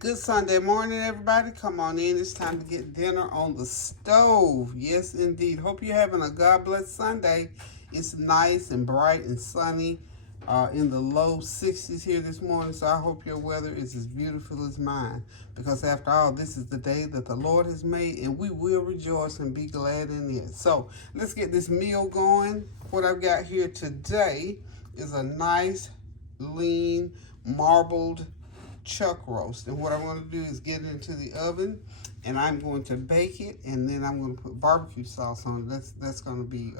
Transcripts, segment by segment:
Good Sunday morning, everybody. Come on in. It's time to get dinner on the stove. Yes, indeed. Hope you're having a God bless Sunday. It's nice and bright and sunny in the low 60s here this morning. So I hope your weather is as beautiful as mine. Because after all, this is the day that the Lord has made, and we will rejoice and be glad in it. So let's get this meal going. What I've got here today is a nice, lean, marbled chuck roast, and what I'm going to do is get it into the oven, and I'm going to bake it, and then I'm going to put barbecue sauce on it. That's going to be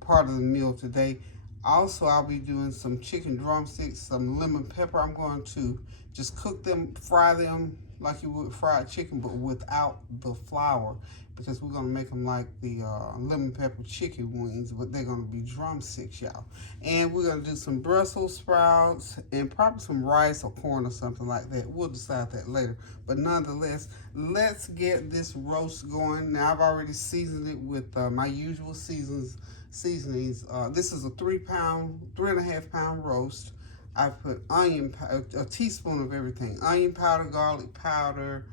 part of the meal today. Also, I'll be doing some chicken drumsticks, some lemon pepper. I'm going to just cook them, fry them like you would fried chicken, but without the flour, because we're going to make them like the lemon pepper chicken wings, but they're going to be drumsticks, y'all. And we're going to do some Brussels sprouts and probably some rice or corn or something like that. We'll decide that later. But nonetheless, let's get this roast going. Now, I've already seasoned it with my usual seasonings. This is a 3.5 pound roast. I put a teaspoon of everything: onion powder, garlic powder,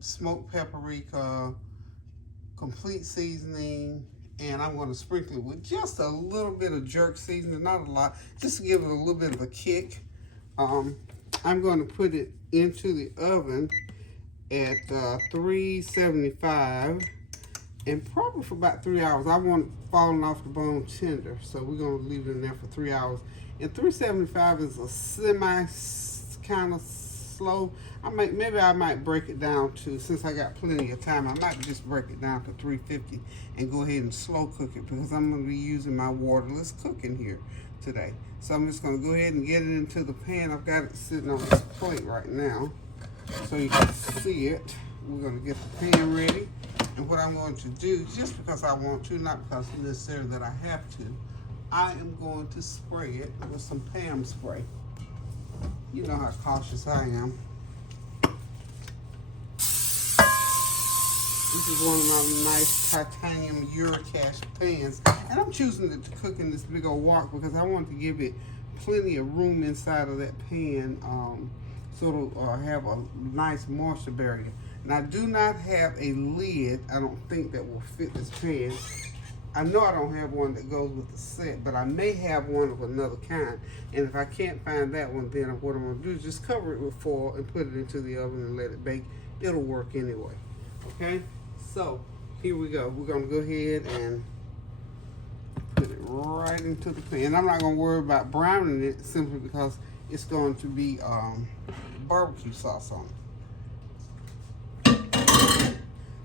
smoked paprika, complete seasoning, and I'm going to sprinkle it with just a little bit of jerk seasoning, not a lot, just to give it a little bit of a kick. I'm going to put it into the oven at 375, and probably for about 3 hours. I want it falling off the bone tender, so we're going to leave it in there for 3 hours. And 375 is a semi kind of slow. Maybe I might break it down to, since I got plenty of time, I might just break it down to 350 and go ahead and slow cook it, because I'm going to be using my waterless cooking here today. So I'm just going to go ahead and get it into the pan. I've got it sitting on this plate right now so you can see it. We're going to get the pan ready. And what I'm going to do, just because I want to, not because necessarily that I have to, I am going to spray it with some Pam spray. You know how cautious I am. This is one of my nice titanium Eurocash pans. And I'm choosing it to cook in this big old wok because I want to give it plenty of room inside of that pan, so it'll have a nice moisture barrier. And I do not have a lid, I don't think, that will fit this pan. I know I don't have one that goes with the set, but I may have one of another kind. And if I can't find that one, then what I'm going to do is just cover it with foil and put it into the oven and let it bake. It'll work anyway. Okay? So, here we go. We're going to go ahead and put it right into the pan. I'm not going to worry about browning it simply because it's going to be barbecue sauce on it.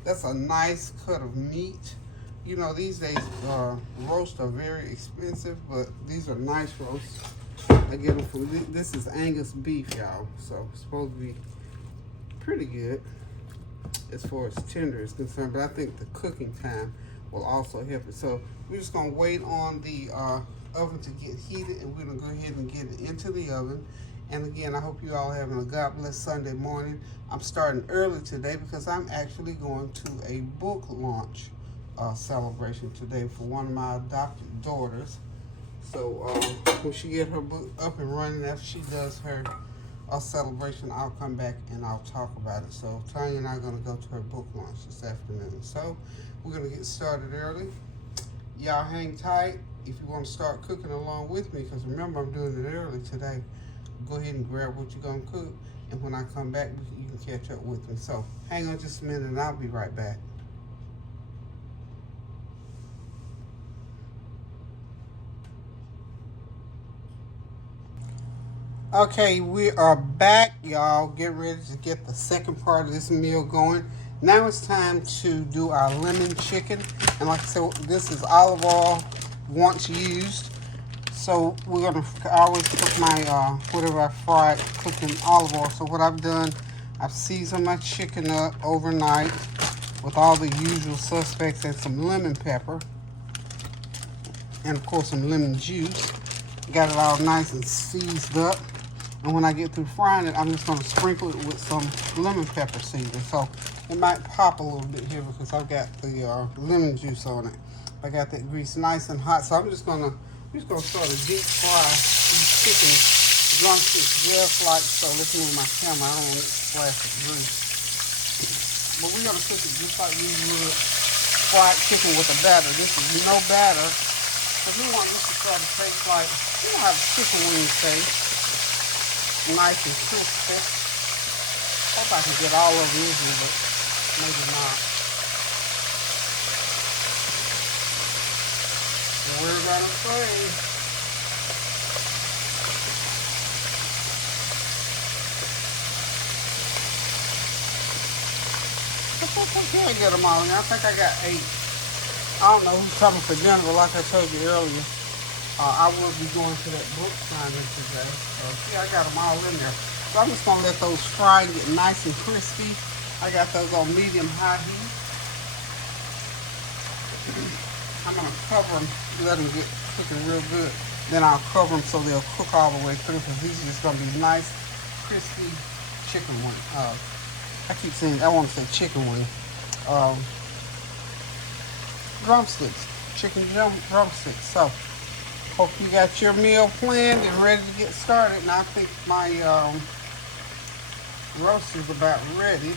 That's a nice cut of meat. You know, these days roasts are very expensive, but these are nice roasts. I get them from, this is Angus beef, y'all, so it's supposed to be pretty good as far as tender is concerned, but I think the cooking time will also help it. So we're just going to wait on the oven to get heated, and we're going to go ahead and get it into the oven. And again, I hope you all having a God bless Sunday morning. I'm starting early today because I'm actually going to a book launch celebration today for one of my adopted daughters. So when she get her book up and running, after she does her celebration, I'll come back and I'll talk about it. So Tanya and I are going to go to her book launch this afternoon. So we're going to get started early. Y'all hang tight if you want to start cooking along with me, because remember, I'm doing it early today. Go ahead and grab what you're going to cook, and when I come back, you can catch up with me. So hang on just a minute and I'll be right back. Okay, we are back, y'all. Get ready to get the second part of this meal going. Now it's time to do our lemon chicken. And like I said, this is olive oil once used. So we're going to always cook my, whatever I fried, cook in olive oil. So what I've done, I've seasoned my chicken up overnight with all the usual suspects and some lemon pepper. And of course some lemon juice. Got it all nice and seasoned up. And when I get through frying it, I'm just going to sprinkle it with some lemon pepper seasoning. So it might pop a little bit here because I've got the lemon juice on it. I got that grease nice and hot. So I'm just going to start to deep fry these chickens to drumsticks just like so. Let's move my camera. I don't want it to splash with grease. But we're going to cook it just like we would fried chicken with a batter. This is no batter. Because we want this to start to taste like, you know how chicken wings taste. Nice and crispy. Hope I can get all of them easily, but maybe not. We're going to say. I can't get them all. I think I got 8. I don't know who's coming for dinner, but like I told you earlier, I will be going to that book signing today. So, yeah, I got them all in there. So I'm just going to let those fry and get nice and crispy. I got those on medium-high heat. I'm going to cover them, let them get cooking real good. Then I'll cover them so they'll cook all the way through because these are just going to be nice, crispy chicken wings. I keep saying, I want to say chicken wing. Drumsticks. Chicken drumsticks. So, hope you got your meal planned and ready to get started. And I think my roast is about ready.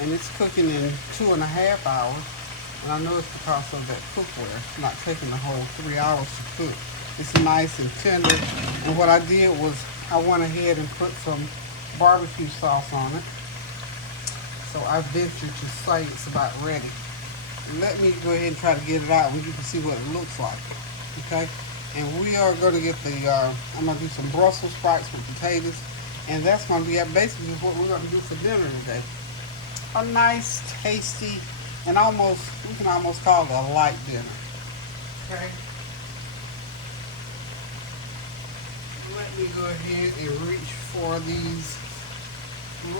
And it's cooking in 2.5 hours. And I know it's because of that cookware. It's not taking the whole 3 hours to cook. It's nice and tender. And what I did was I went ahead and put some barbecue sauce on it. So I venture to say it's about ready. Let me go ahead and try to get it out and you can see what it looks like. Okay? And we are going to get the, I'm going to do some Brussels sprouts with potatoes. And that's going to be basically what we're going to do for dinner today. A nice, tasty, and almost, we can almost call it a light dinner. Okay? Let me go ahead and reach for these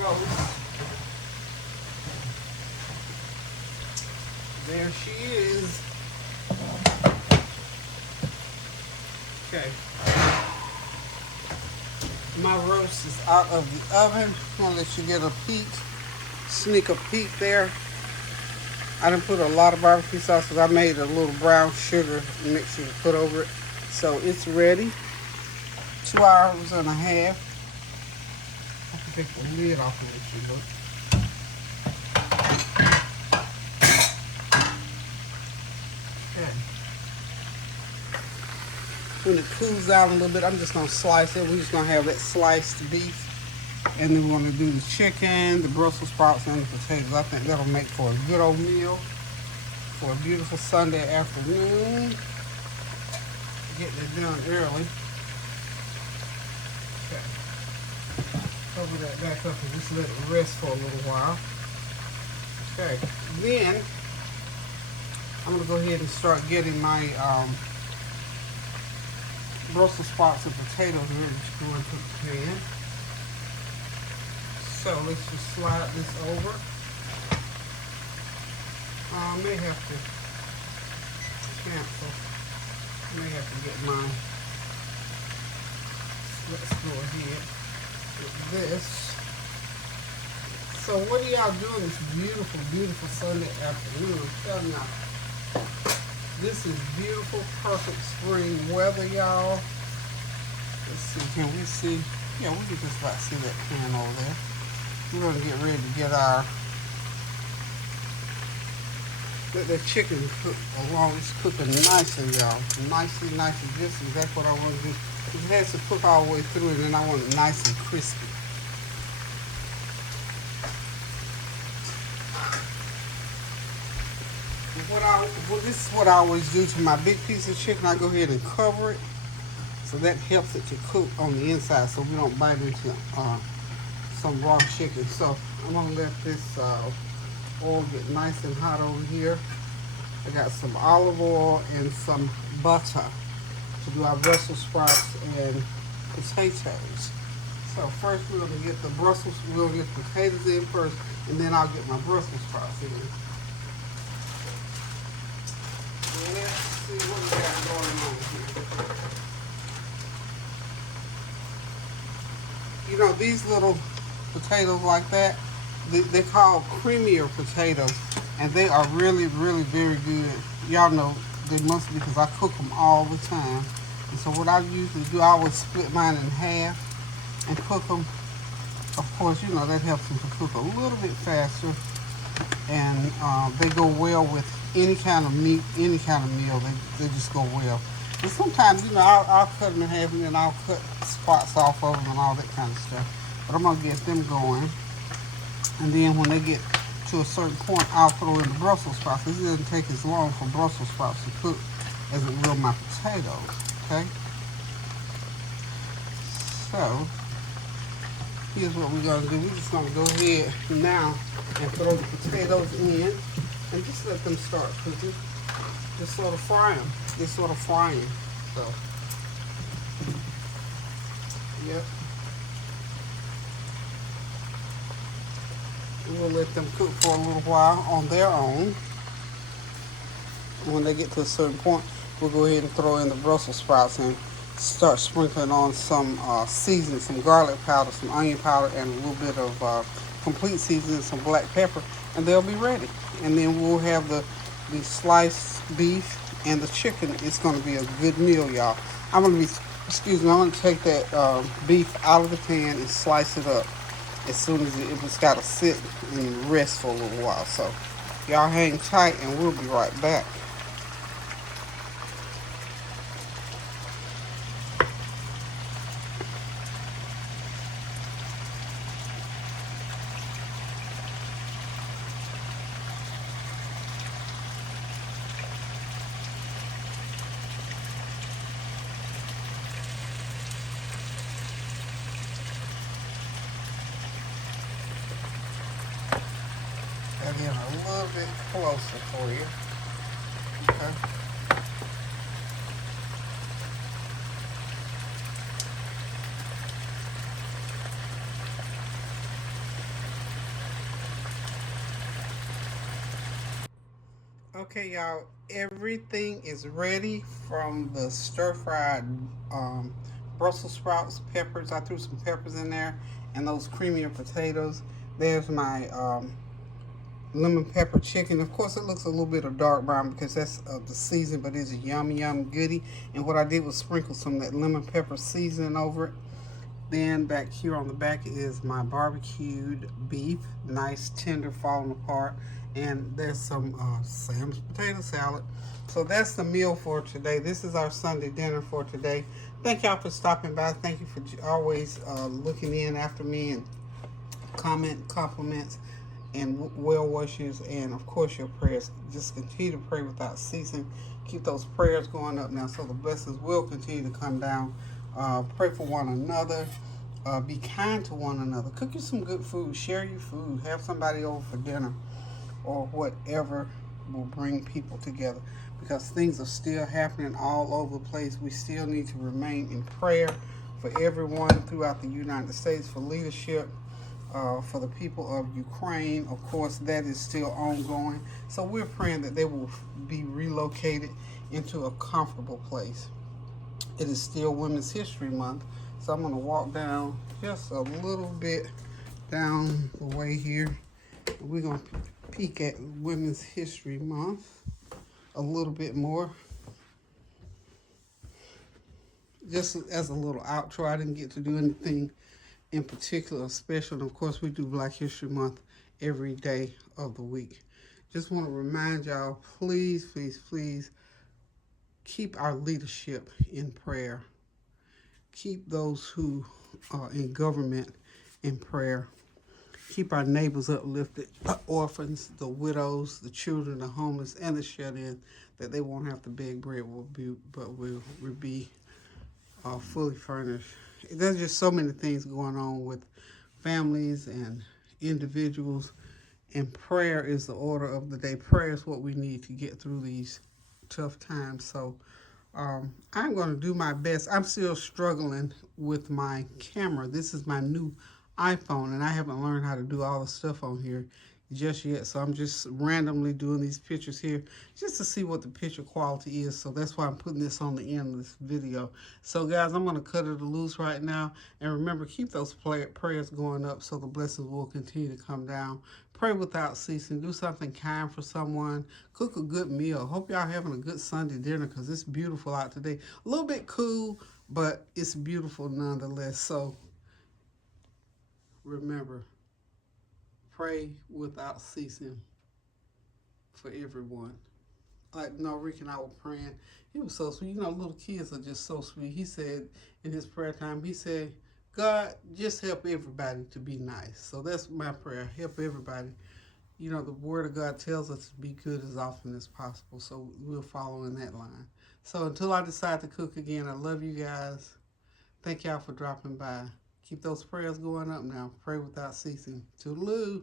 roasts. There she is. Okay. My roast is out of the oven. I'm gonna let you get a peek, sneak a peek there. I didn't put a lot of barbecue sauce because I made a little brown sugar mixture to put over it. So it's ready. 2.5 hours. I can take the lid off and let you look. When it cools down a little bit, I'm just going to slice it. We're just going to have that sliced beef. And then we're going to do the chicken, the Brussels sprouts, and the potatoes. I think that'll make for a good old meal for a beautiful Sunday afternoon. Getting it done early. Okay. Cover that back up and just let it rest for a little while. Okay. Then, I'm going to go ahead and start getting my Brussels sprouts and potatoes ready to go into the pan. So let's just slide this over. I may have to cancel. I may have to get mine. Let's go ahead with this. So what are y'all doing this beautiful, beautiful Sunday afternoon? I'm telling y'all. This is beautiful, perfect spring weather, y'all. Let's see, can we see? Yeah, we can just about see that pan over there. We're gonna get ready to get our, let that chicken cook along. It's cooking nicely, y'all. Nicely, just exactly what I want to do. It has to cook all the way through and then I want it nice and crispy. This is what I always do to my big piece of chicken. I go ahead and cover it, so that helps it to cook on the inside, so we don't bite into some raw chicken. So I'm gonna let this oil get nice and hot over here. I got some olive oil and some butter to do our Brussels sprouts and potatoes. So first we're gonna get the we'll get the potatoes in first, and then I'll get my Brussels sprouts in. Let's see what we got going on here. You know, these little potatoes like that, they're called creamier potatoes, and they are really, really very good. Y'all know they must be because I cook them all the time. And so what I usually do, I always split mine in half. and cook them. Of course, you know, that helps them to cook a little bit faster. And they go well with any kind of meat, any kind of meal. They just go well. And sometimes, you know, I'll cut them in half and then I'll cut spots off of them and all that kind of stuff. But I'm going to get them going. And then when they get to a certain point, I'll throw in the Brussels sprouts. This doesn't take as long for Brussels sprouts to cook as it will my potatoes. Okay? So, here's what we're going to do. We're just going to go ahead now and throw the potatoes in and just let them start cooking. Just sort of fry them. Just sort of frying. So, yep. We'll let them cook for a little while on their own. When they get to a certain point, we'll go ahead and throw in the Brussels sprouts and start sprinkling on some seasoning, some garlic powder, some onion powder, and a little bit of complete seasoning, some black pepper, and they'll be ready. And then we'll have the sliced beef and the chicken. It's going to be a good meal, y'all. I'm going to take that beef out of the pan and slice it up as soon as it's got to sit and rest for a little while. So y'all hang tight and we'll be right back. In a little bit closer for you. Okay. Okay, y'all, everything is ready from the stir-fried Brussels sprouts, peppers. I threw some peppers in there, and those creamier potatoes. There's my lemon pepper chicken. Of course, it looks a little bit of dark brown because that's the season, but it's a yummy goodie. And what I did was sprinkle some of that lemon pepper seasoning over it. Then back here on the back is my barbecued beef, nice tender, falling apart. And there's some Sam's potato salad. So that's the meal for today. This is our Sunday dinner for today. Thank y'all for stopping by. Thank you for always looking in after me and compliments and well wishes, and of course your prayers. Just continue to pray without ceasing. Keep those prayers going up now so the blessings will continue to come down. Pray for one another. Be kind to one another. Cook you some good food. Share your food. Have somebody over for dinner or whatever will bring people together, because things are still happening all over the place. We still need to remain in prayer for everyone throughout the United States, for leadership, for the people of Ukraine. Of course, that is still ongoing. So we're praying that they will be relocated into a comfortable place. It is still Women's History Month, so I'm going to walk down just a little bit down the way here. We're going to peek at Women's History Month a little bit more. Just as a little outro, I didn't get to do anything in particular special. And of course, we do Black History Month every day of the week. Just want to remind y'all, please, please, please keep our leadership in prayer. Keep those who are in government in prayer. Keep our neighbors uplifted, the orphans, the widows, the children, the homeless, and the shut-in, that they won't have to beg bread, but will be fully furnished. There's just so many things going on with families and individuals, and prayer is the order of the day. Prayer is what we need to get through these tough times. So I'm going to do my best. I'm still struggling with my camera. This is my new iPhone, and I haven't learned how to do all the stuff on here just yet. So I'm just randomly doing these pictures here just to see what the picture quality is. So that's why I'm putting this on the end of this video. So guys, I'm going to cut it loose right now. And remember, keep those prayers going up so the blessings will continue to come down. Pray without ceasing. Do something kind for someone. Cook a good meal. Hope y'all having a good Sunday dinner, because it's beautiful out today. A little bit cool, but it's beautiful nonetheless. So remember, pray without ceasing for everyone. Like, no, Rick and I were praying. He was so sweet. You know, little kids are just so sweet. He said in his prayer time, he said, God, just help everybody to be nice. So that's my prayer. Help everybody. You know, the Word of God tells us to be good as often as possible. So we're following that line. So until I decide to cook again, I love you guys. Thank y'all for dropping by. Keep those prayers going up now. Pray without ceasing. Toodaloo.